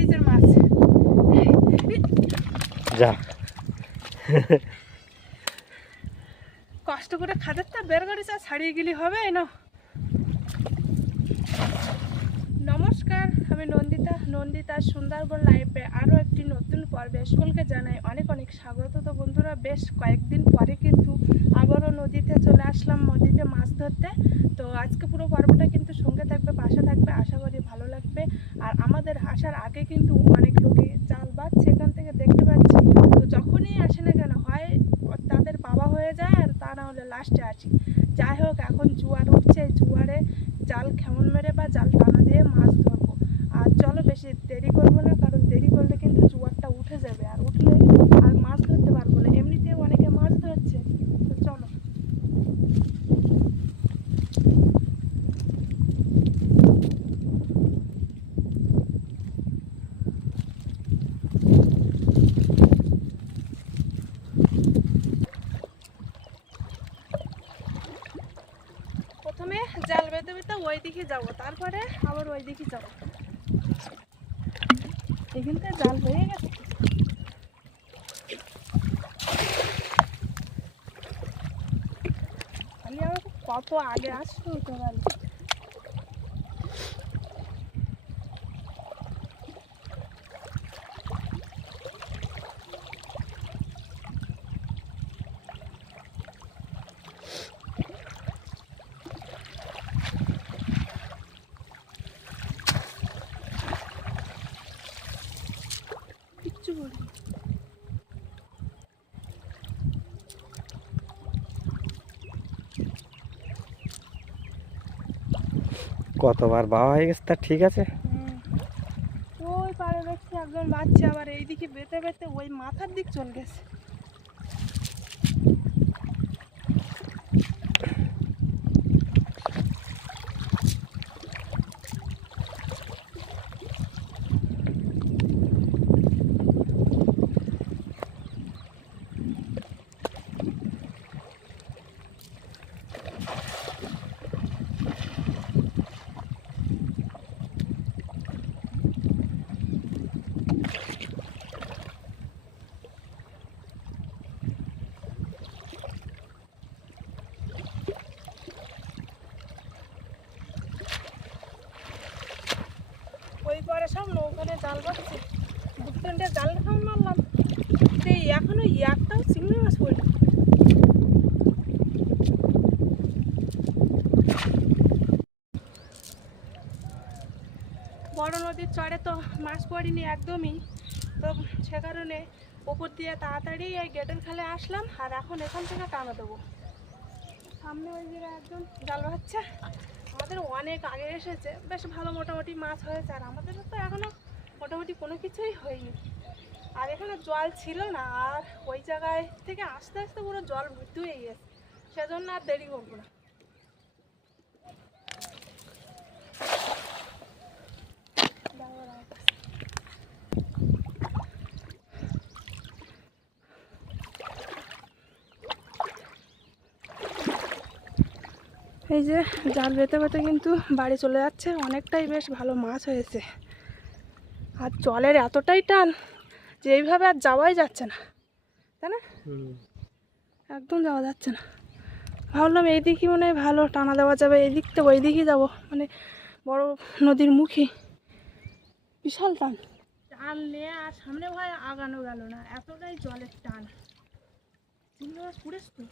সাইজের মাছ। যা কষ্ট করে খাদেরটা বের করেছে, ছাড়িয়ে গেলে হবে না। নমস্কার, আমি নন্দিতা সুন্দরবন লাইভে আরও একটি নতুন পর্বে সকলকে জানাই অনেক অনেক স্বাগত। তো বন্ধুরা, বেশ কয়েকদিন পরে কিন্তু আবারও নদীতে চলে আসলাম, নদীতে মাছ ধরতে। তো আজকে পুরো পর্বটা কিন্তু সঙ্গে থাকবে, পাশে থাকবে, আশা করি ভালো লাগবে। আর আমাদের আসার আগে কিন্তু অনেক লোকে জাল বাঁধছে, এখান থেকে দেখতে পাচ্ছি। তো যখনই আসে না কেন, হয় তাদের বাবা হয়ে যায়, আর তা না হলে লাস্টে আসি। যাই হোক, এখন জোয়ার উঠছে, জোয়ারে জাল খেমন মেরে বা জাল টানা দিয়ে মাছ ধরবো। আর চলো, বেশি দেরি করবো না, কারণ দেরি করলে কিন্তু জোয়ারটা উঠে যাবে, আর উঠলে আর মাছ ধরতে পারবো না। এমনিতেও অনেকে মাছ ধরছে, তো চলো। প্রথমে জাল বেঁধে বেঁধে ওই দিকে যাবো, তারপরে আবার ওই দিকে যাবো। এখানটা জাল হয়ে গেছে। আমি আবার কত আগে আসতো তো গাড়ি। কিচ্ছু বলি কতবার বাবা হয়ে গেছে, তা ঠিক আছে। ওই পাড়ে দেখছি একজন বাচ্চা, আবার এইদিকে বেতে বেতে ওই মাথার দিক চলে গেছে। ওই পরে সব নৌকানে জাল বাঁধছে, দু তিনটে জাল খাওয়া মারলাম, সেই এখনো একটাও চিংড়ি মাছ পড়ি। বড় নদীর চড়ে তো মাছ পড়িনি একদমই, তো সে কারণে পুকুর দিয়ে তাড়াতাড়ি এই গেটের খালে আসলাম। আর এখন এখান থেকে টানা দেবো। সামনে ওই জায়গায় একজন জাল বাঁধছে, আমাদের অনেক আগে এসেছে, বেশ ভালো মোটামুটি মাছ হয়েছে। আর আমাদের তো এখনো মোটামুটি কোনো কিছুই হয়নি। আর এখানে জল ছিল না, আর ওই জায়গায় থেকে আস্তে আস্তে পুরো জল ভর্তি হয়ে গেছে, সেজন্য আর দেরি করবো না। এই যে জাল বেতে বেতে কিন্তু বাড়ি চলে যাচ্ছে, অনেকটাই বেশ ভালো মাছ হয়েছে। আর জলের এতটাই টান যে এইভাবে আর যাওয়াই যাচ্ছে না, তাই না? একদম যাওয়া যাচ্ছে না। ভাবলাম এই দিকই মনে হয় ভালো টানা দেওয়া যাবে, এই দিক থেকে ওই দিকেই যাবো, মানে বড় নদীর মুখে বিশাল টান। টান নিয়ে আর সামনে ভয় আগানো গেল না, এতটাই জলের টান। চিংড়ি মাছ পুড়েছ তো।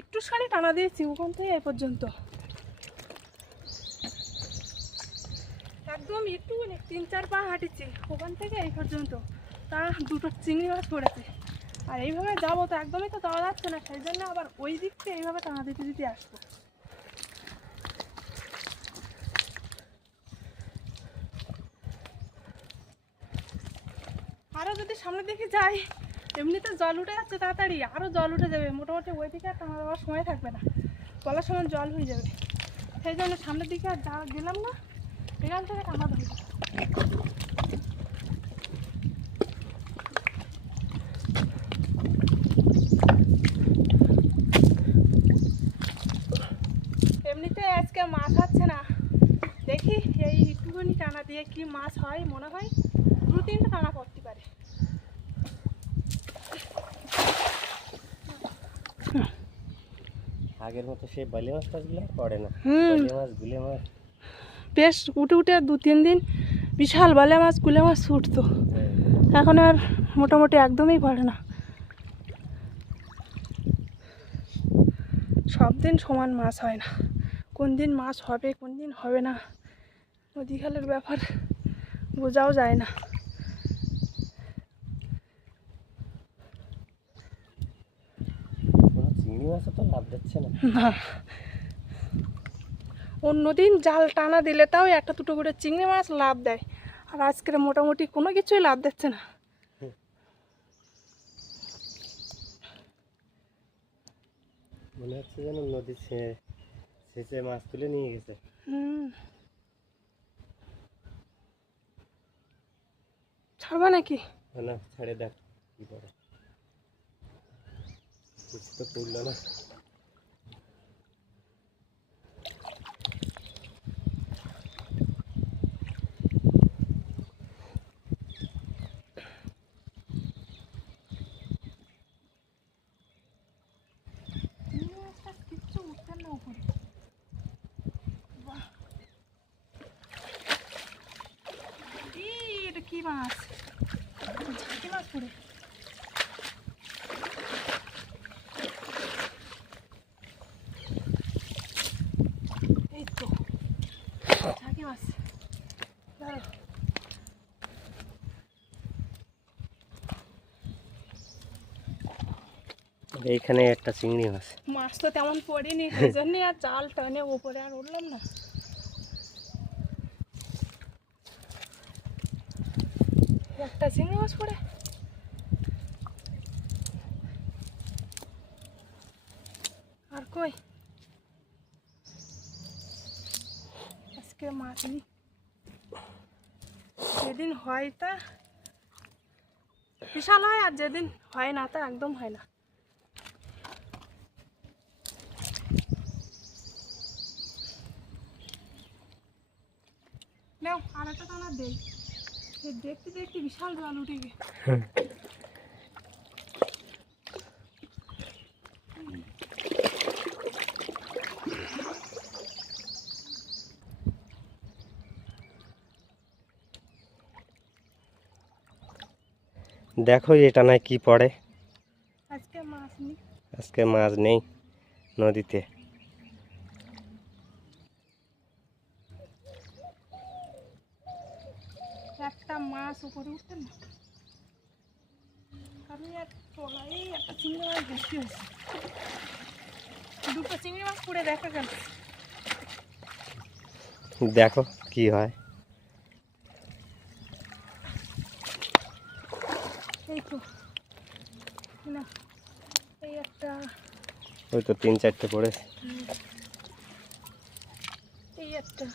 একটু সারি টানা দিয়েছি ওখান থেকে এই পর্যন্ত, একদম একটু 3-4 পা হাঁটেছি ওখান থেকে এই পর্যন্ত, তা দুটো চিংড়ি মাছ পড়েছে। আর এইভাবে যাবো তো একদমই তো যাওয়া যাচ্ছে না, সেই জন্য আবার ওই দিক থেকে এইভাবে টানা দিতে দিতে আসবো। আরও যদি সামনের দিকে যাই, এমনিতে জল উঠে যাচ্ছে তাড়াতাড়ি, আরও জল উঠে যাবে, মোটামুটি ওই দিকে আর টানা দেওয়ার সময় থাকবে না, গলার সময় জল হয়ে যাবে। সেই জন্য সামনের দিকে আর গেলাম না, এখান থেকে টানা ধরবো। এমনিতে আজকে মাছ হচ্ছে না, দেখি এই একটুখানি টানা দিয়ে কি মাছ হয়। মনে হয় 2-3টা টানা পড়তে পারে। আগের মতো সেই বালি মাছ টাছগুলো আর পড়ে না। হুম। বালি মাছ, গুলে মাছ। বেশ উঠে উঠে 2-3 দিন বিশাল বালে মাছ কুলে মাছ উঠতো, এখন আর মোটামুটি একদমই পড়ে না। সব দিন সমান মাছ হয় না, কোন দিন মাছ হবে কোন দিন হবে না, নদী খালের ব্যাপার বোঝাও যায় না। কোনো চিংড়ি মাছও তো লাভ দিচ্ছে না। না, অন্যদিন জাল টানা দিলে তাও 1-2টো করে চিংড়ি মাছ লাভ দেয়, আর আজকের মোটামুটি কোনো কিছুই লাভ দিচ্ছে না। মনে হচ্ছে যেন নদী সেচে মাছ তুলে নিয়ে গেছে। ছাড়বা নাকি? না, ছেড়ে দেখ কি করে, কিছু তো পড়লো না। কিচ্ছু উঠছে না উপরে। এটা কি মাছ? ঝাঁকি মাছ পড়ে। এই তো ঝাঁকি মাছ। দাঁড়াও। এইখানে একটা চিংড়ি মাছ। মাছ তো তেমন পড়েনি, সেই জন্যই আর জাল টানে উপরে আর উঠলাম না। একটা চিংড়ি মাছ পড়ে। আর কই আজকে মাছ নেই, যেদিন হয় তা বিশাল হয়, আর যেদিন হয় না তা একদম হয় না। নাও আর একটা টানা দেই, দেখতে দেখতে বিশাল জল উঠে গে। দেখো এটা নয় কি পড়ে। আজকে মাছ নেই, আজকে মাছ নেই নদীতে। একটা মাছ উপরে উঠতে না, আমি আর তোলাই একটা চিংড়ি মাছ বেশি হয়েছে। 2টো চিংড়ি মাছ পুড়ে দেখা গেল। দেখো কি হয়। এই তো না, এই একটা, ওই তো 3-4টে পড়েছে। এই একটা,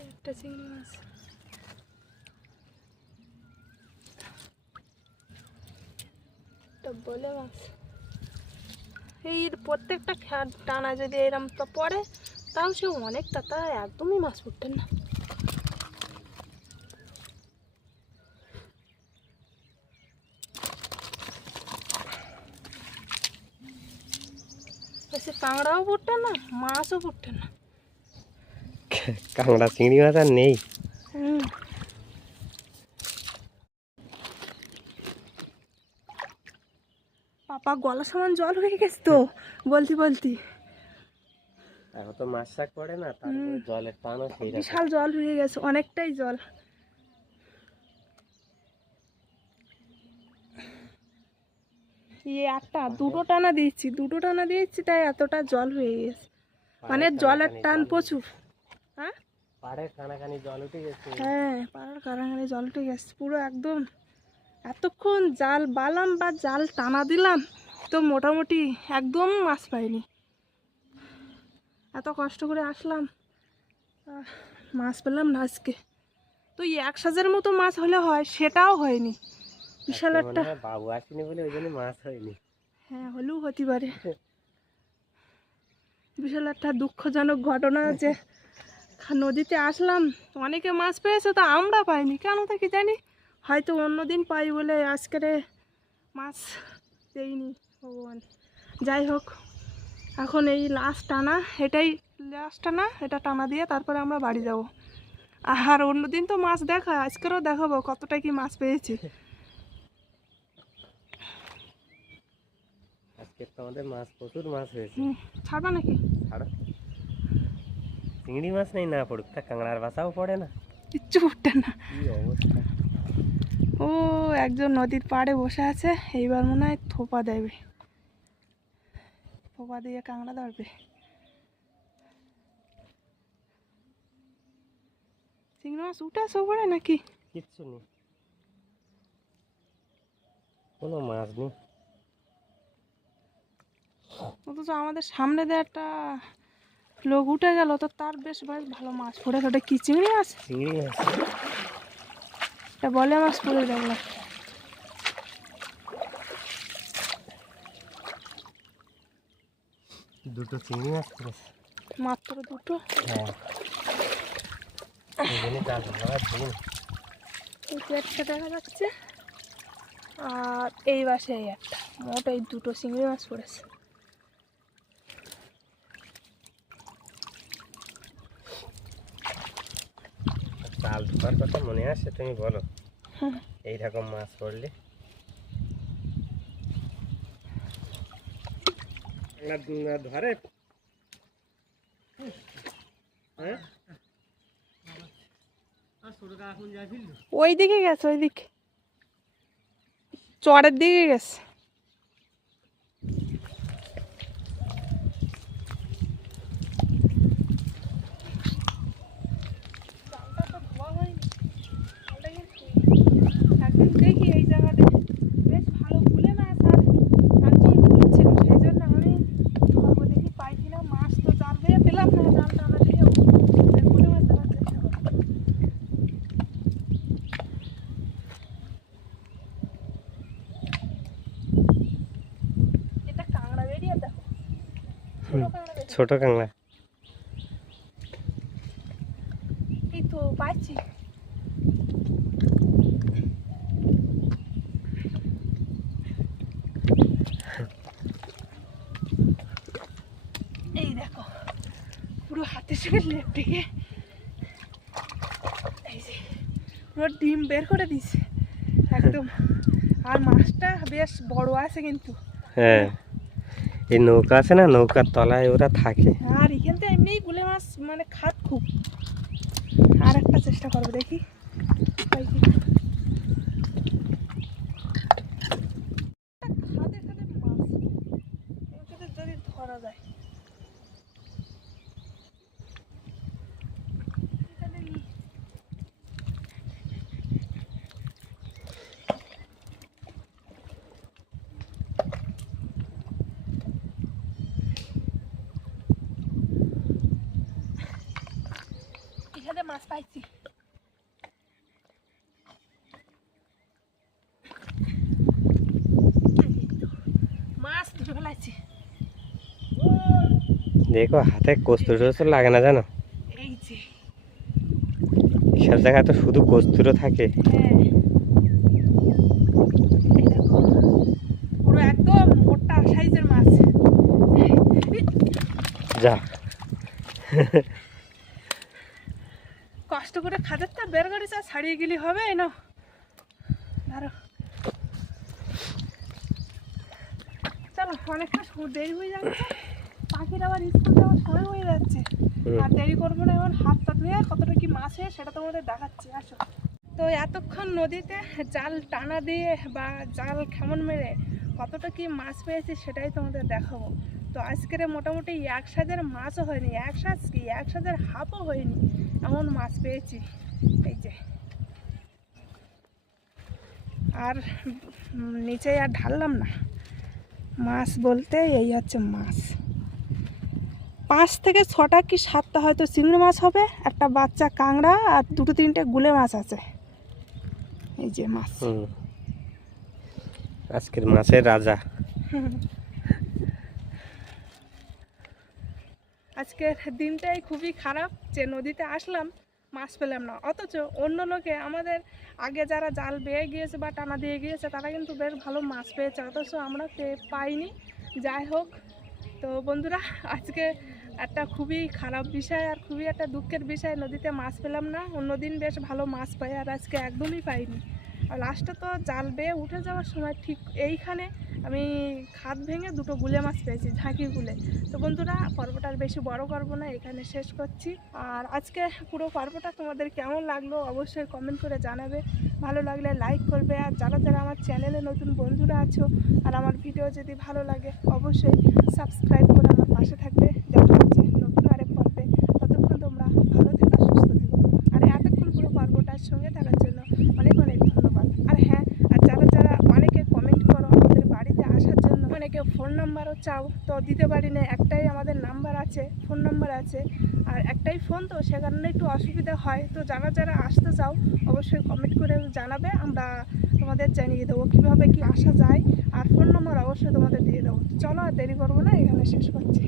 এই একটা চিংড়ি মাছ। বলে মাছ এই প্রত্যেকটা টানা যদি এরম তো পড়ে, তাও সে অনেকটা, তা একদমই মাছ উঠতেন না। সে কাঁকড়াও পড়তেন না, মাছও পড়তেন না। কাঁকড়া চিংড়ি মাছ আর নেই। পাপা গলা সমান জল হয়ে গেছে তো বলতি বলতি। এখন তো মাছ শাক পড়ে না, তারপরে জলের টানও সেই রকম। বিশাল জল হয়ে গেছে, অনেকটাই জল। একটা 2টো টানা দিয়েছি তাই এতটা জল হয়ে গেছে, মানে জলের টান প্রচুর। হ্যাঁ, পাড়ে কানাকানি জল উঠে গেছে। হ্যাঁ, পাড়ার কারাগারে জল উঠে গেছে পুরো একদম। এতক্ষণ জাল বালাম বা জাল টানা দিলাম তো মোটামুটি একদম মাছ পাইনি। এত কষ্ট করে আসলাম, মাছ পেলাম না আজকে। তো 1,000 মতো মাছ হলে হয়, সেটাও হয়নি। বিশাল আজকে একটা, মনে হয় বাবু আসেনি বলে ওই জন্য মাছ হয়নি। হ্যাঁ হলেও হতে পারে। বিশাল একটা দুঃখজনক ঘটনা যে নদীতে আসলাম, অনেকে মাছ পেয়েছে তো আমরা পাইনি, কেন তা কি জানি। হয়তো অন্যদিন পাই বলে আজকের মাছ দেইনি ভগবান। যাই হোক, এখন এই লাস্ট টানা, এটাই লাস্ট টানা, এটা টানা দিয়ে তারপরে আমরা বাড়ি যাব। আর অন্যদিন তো মাছ দেখা, আজকেরও দেখাবো কতটা কি মাছ পেয়েছি। আজকে তো আমাদের মাছ, প্রচুর মাছ হয়েছে। ছাড়বা নাকি? ছাড়ো, চিংড়ি মাছ নেই না পড়ুক, তা কাঁকড়ার বাসাও পড়ে না। কিচ্ছু উঠতে না। কি অবস্থা! ও একজন নদীর পাড়ে বসে আছে, এইবার মনে হয় থোপা দেবে, থোপা দিয়ে কাঁকড়া ধরবে। চিংড়ি মাছ উঠে পড়ে নাকি? কিচ্ছু নেই, কোনো মাছ নেই। অথচ আমাদের সামনে দিয়ে একটা লোক উঠে গেল, তো তার বেশ ভালো মাছ পড়েছে। ওটা কি চিংড়ি মাছ? চিংড়ি মাছ। এটা বলে মাছ পড়ে দেখলাম। দুটো চিংড়ি মাছ পড়েছে। মাত্র দুটো? হ্যাঁ, এই জন্য জাল ধরা দিন। এই যে একটা দেখা যাচ্ছে, আর এই বাসে এই একটা, মোট এই দুটো চিংড়ি মাছ পড়েছে। জাল ধরার কথা মনে আসে, তুমি বলো এইরকম মাছ পড়লে। ধরে ওই দিকে গেছে, ওই দিকে চরের দিকে গেছে। একদিন দেখি এই জায়গাতে বেশ ভালো গুলে মাছ, আর একজন ঘুরছিল, সেই জন্য আমি ধরবো দেখি পাই কিনা। মাছ তো জাল দিয়ে পেলাম না, জাল টানা দিয়েও গুলে মাছ ধরার চেষ্টা করবো। এটা কাঁকড়া বেরিয়ে দেখো, ছোট কাঁকড়া বেরিয়ে। ছোট কাঁকড়া। এই তো পাইছি। এই দেখো, পুরো হাতের সঙ্গে লেপটে গিয়ে এই যে পুরো ডিম বের করে দিছে একদম। আর মাছটা বেশ বড় আছে কিন্তু। হ্যাঁ, এই নৌকা আছে না, নৌকার তলায় ওরা থাকে। আর এখান থেকে এমনিই গুলে মাছ মানে খাত খুব। আর একটা চেষ্টা করবো দেখি পাই কি না। খাদে খাদে মাছ, এখানে যদি ধরা যায়। এখানে এখানে মাছ পাইছি। মাছ ধরে ফেলাইছি। দেখো হাতে কস্তুর টস্তুর লাগে না জানো, এই যে সব জায়গায় তো শুধু কস্তুরও থাকে। হ্যাঁ, এই দেখো পুরো একদম মোটা সাইজের মাছ। যা, কষ্ট করে খাদেরটা বের করেছে, ছাড়িয়ে গেলে হবে না। ধরো, চলো, অনেকটা দেরি হয়ে যাচ্ছে, পাখির আবার স্কুল যাওয়ার সময় হয়ে যাচ্ছে। আর দেরি করবো না, এখন হাত পা ধুয়ে কতটা কি মাছ হয় সেটা তোমাদের দেখাচ্ছি, আসো। তো এতক্ষণ নদীতে জাল টানা দিয়ে বা জাল কেমন মেরে কতটা কি মাছ পেয়েছি সেটাই তোমাদের দেখাবো। তো আজকের মোটামুটি 1,000 মাছও হয়নি, 1,000 হাফও হয়নি, এমন মাছ পেয়েছি। এই যে, আর নিচে আর ঢাললাম না। মাছ বলতে এই হচ্ছে মাছ, 5 থেকে 6টা কি 7টা হয়তো চিংড়ি মাছ হবে, একটা বাচ্চা কাঁংড়া আর 2-3টে গুলে মাছ আছে। এই যে মাছ। আজকের মাছের রাজা। আজকের দিনটাই খুবই খারাপ যে নদীতে আসলাম মাছ পেলাম না, অথচ অন্য লোকে আমাদের আগে যারা জাল বেয়ে গিয়েছে বা টানা দিয়ে গিয়েছে তারা কিন্তু বেশ ভালো মাছ পেয়েছে, অথচ আমরা পাইনি। যাই হোক, তো বন্ধুরা আজকে একটা খুবই খারাপ বিষয় আর খুবই একটা দুঃখের বিষয়, নদীতে মাছ পেলাম না। অন্যদিন বেশ ভালো মাছ পাই আর আজকে একদমই পাইনি। আর লাস্টে তো জাল বেয়ে উঠে যাওয়ার সময় ঠিক এইখানে আমি খাত ভেঙে 2টো গুলে মাছ পেয়েছি, ঝাঁকি গুলে। তো বন্ধুরা পর্বটা আর বেশি বড় করবো না, এখানে শেষ করছি। আর আজকে পুরো পর্বটা তোমাদের কেমন লাগলো অবশ্যই কমেন্ট করে জানাবে, ভালো লাগলে লাইক করবে। আর যারা যারা আমার চ্যানেলে নতুন বন্ধুরা আছো আর আমার ভিডিও যদি ভালো লাগে অবশ্যই সাবস্ক্রাইব করে আমার পাশে থাকবে। দেখা হচ্ছে নতুন আরেক পর্বে, ততক্ষণ তোমরা ভালো থেকো, সুস্থ থেকো। আর এতক্ষণ পুরো পর্বটার সঙ্গে থাকার জন্য অনেক অনেক ধন্যবাদ। আর হ্যাঁ, আর যারা যারা অনেকে কমেন্ট করো আমাদের বাড়িতে আসার জন্য, অনেকে ফোন নাম্বারও চাও, তো দিতে পারি না। একটাই আমাদের নাম্বার আছে, ফোন নাম্বার আছে, আর একটাই ফোন, তো সে কারণে একটু অসুবিধা হয়। তো যারা যারা আসতে চাও অবশ্যই কমেন্ট করে জানাবে, আমরা তোমাদের জানিয়ে দেবো কীভাবে কি আসা যায়। আর ফোন নাম্বার অবশ্যই তোমাদের দিয়ে দেবো। চলো আর দেরি করবো না, এখানে শেষ করছি।